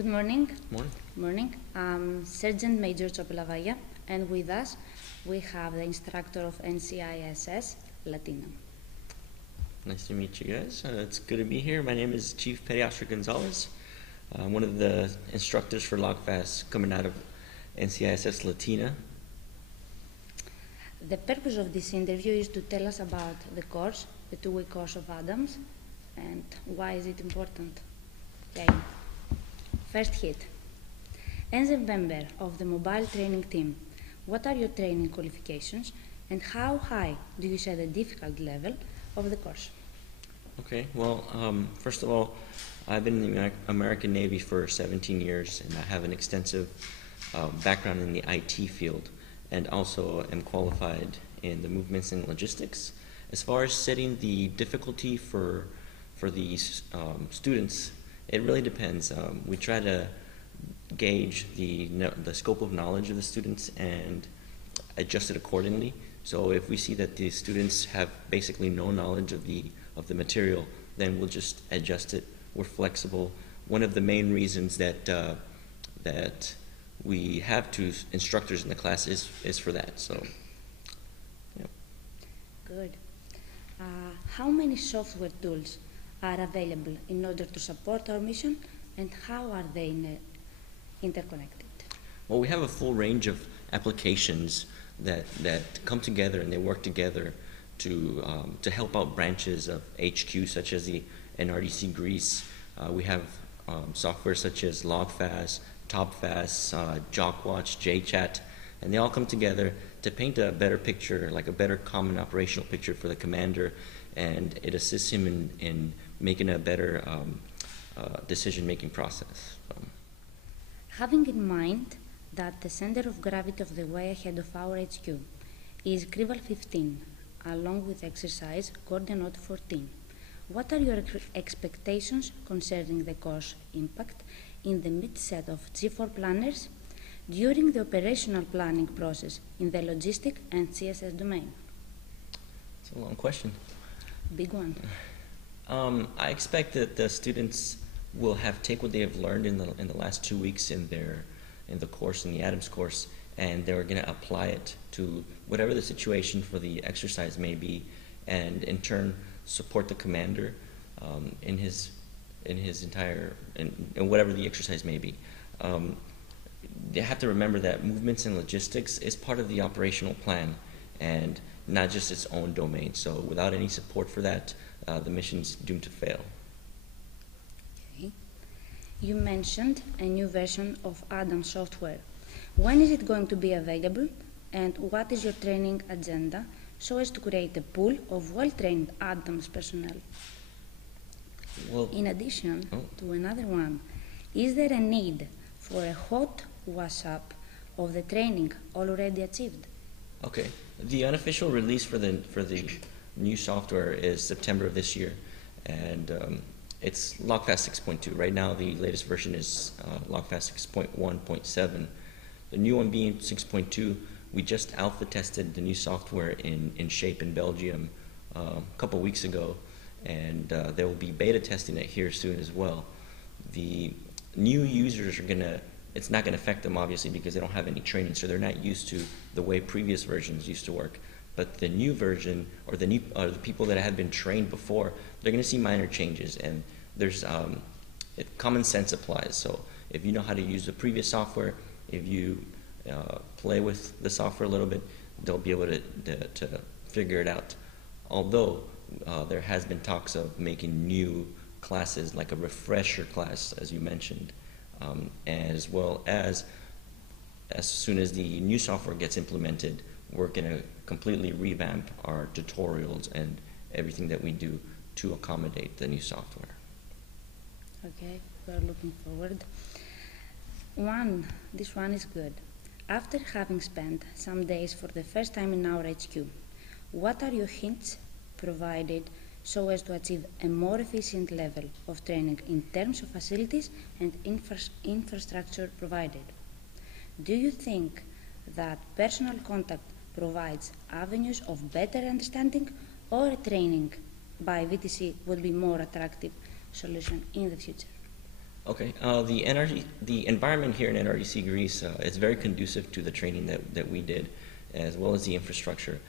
Good morning. Morning. Morning. I'm Sergeant Major Chopilavaya, and with us we have the instructor of NCISS, LATINA. Nice to meet you guys. It's good to be here. My name is Chief Petty Officer Gonzalez. I'm one of the instructors for LogFast coming out of NCISS LATINA. The purpose of this interview is to tell us about the course, the 2-week course of Adams, and why is it important. Okay. First hit. As a member of the mobile training team, what are your training qualifications and how high do you set the difficulty level of the course? Okay, well, first of all, I've been in the American Navy for 17 years, and I have an extensive background in the IT field, and also am qualified in the movements and logistics. As far as setting the difficulty for these students, it really depends. We try to gauge the scope of knowledge of the students and adjust it accordingly. So if we see that the students have basically no knowledge of the material, then we'll just adjust it. We're flexible. One of the main reasons that we have 2 instructors in the class is for that. So, yeah. Good. How many software tools are available in order to support our mission, and how are they interconnected? Well, we have a full range of applications that come together and they work together to help out branches of HQ, such as the NRDC-GR. We have software such as LogFast, TopFast, JockWatch, JChat, and they all come together to paint a better picture, like a better common operational picture for the commander, and it assists him in making a better decision-making process. Having in mind that the center of gravity of the way ahead of our HQ is Crival 15, along with exercise coordinate 14, what are your expectations concerning the course impact in the mid-set of G4 planners during the operational planning process in the logistic and CSS domain? It's a long question. Big one. I expect that the students will take what they have learned in the last 2 weeks in the course, in the Adams course, and they're going to apply it to whatever the situation for the exercise may be, and in turn support the commander in whatever the exercise may be. You have to remember that movements and logistics is part of the operational plan and not just its own domain. So without any support for that, the mission's doomed to fail. Okay. You mentioned a new version of Adams software. When is it going to be available, and what is your training agenda so as to create a pool of well-trained Adams personnel? Well, in addition to another one, is there a need for a hot wash-up of the training already achieved? Okay. The unofficial release for the new software is September of this year, and it's LogFast 6.2. Right now, the latest version is LogFast 6.1.7. The new one being 6.2. We just alpha tested the new software in Shape in Belgium a couple weeks ago, and there will be beta testing it here soon as well. The new users are it's not going to affect them, obviously, because they don't have any training, so they're not used to the way previous versions used to work. But the new version, or the people that have been trained before, they're going to see minor changes, and there's common sense applies. So if you know how to use the previous software, if you play with the software a little bit, they'll be able to figure it out. Although there has been talks of making new classes, like a refresher class, as you mentioned, as well as soon as the new software gets implemented, we're going to completely revamp our tutorials and everything that we do to accommodate the new software. Okay, we're looking forward. This one is good. After having spent some days for the first time in our HQ, what are your hints provided so as to achieve a more efficient level of training in terms of facilities and infrastructure provided? Do you think that personal contact provides avenues of better understanding, or training by VTC would be more attractive solution in the future? Okay, the environment here in NRDC Greece is very conducive to the training that we did, as well as the infrastructure.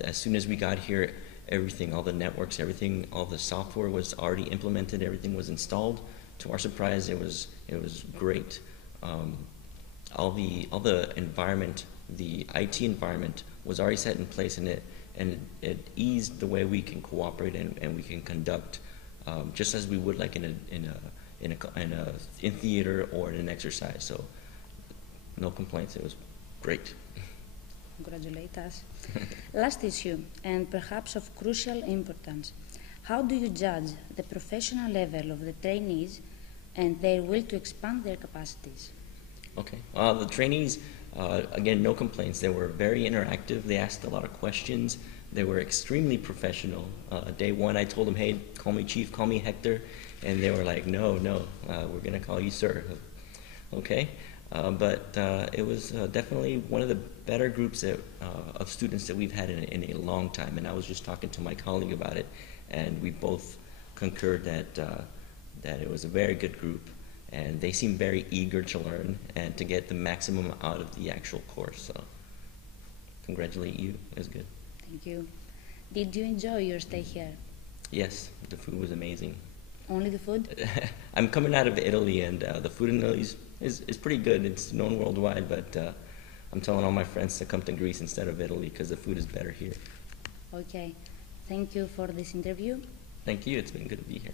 As soon as we got here, everything, all the networks, everything, all the software was already implemented, everything was installed. To our surprise, it was great. All the environment, the IT environment was already set in place, and it eased the way we can cooperate and we can conduct, just as we would like in theater or in an exercise. So no complaints. It was great. Congratulate us. Last issue, and perhaps of crucial importance. How do you judge the professional level of the trainees and their will to expand their capacities? Okay. The trainees, again, no complaints. They were very interactive. They asked a lot of questions. They were extremely professional. Day one, I told them, hey, call me Chief, call me Hector. And they were like, no, we're going to call you Sir. Okay. But it was definitely one of the better groups of students that we've had in a long time. And I was just talking to my colleague about it, and we both concurred that it was a very good group. And they seem very eager to learn and to get the maximum out of the actual course. So, congratulate you. It was good. Thank you. Did you enjoy your stay here? Yes, the food was amazing. Only the food? I'm coming out of Italy, and the food in Italy is pretty good. It's known worldwide, but I'm telling all my friends to come to Greece instead of Italy because the food is better here. Okay. Thank you for this interview. Thank you. It's been good to be here.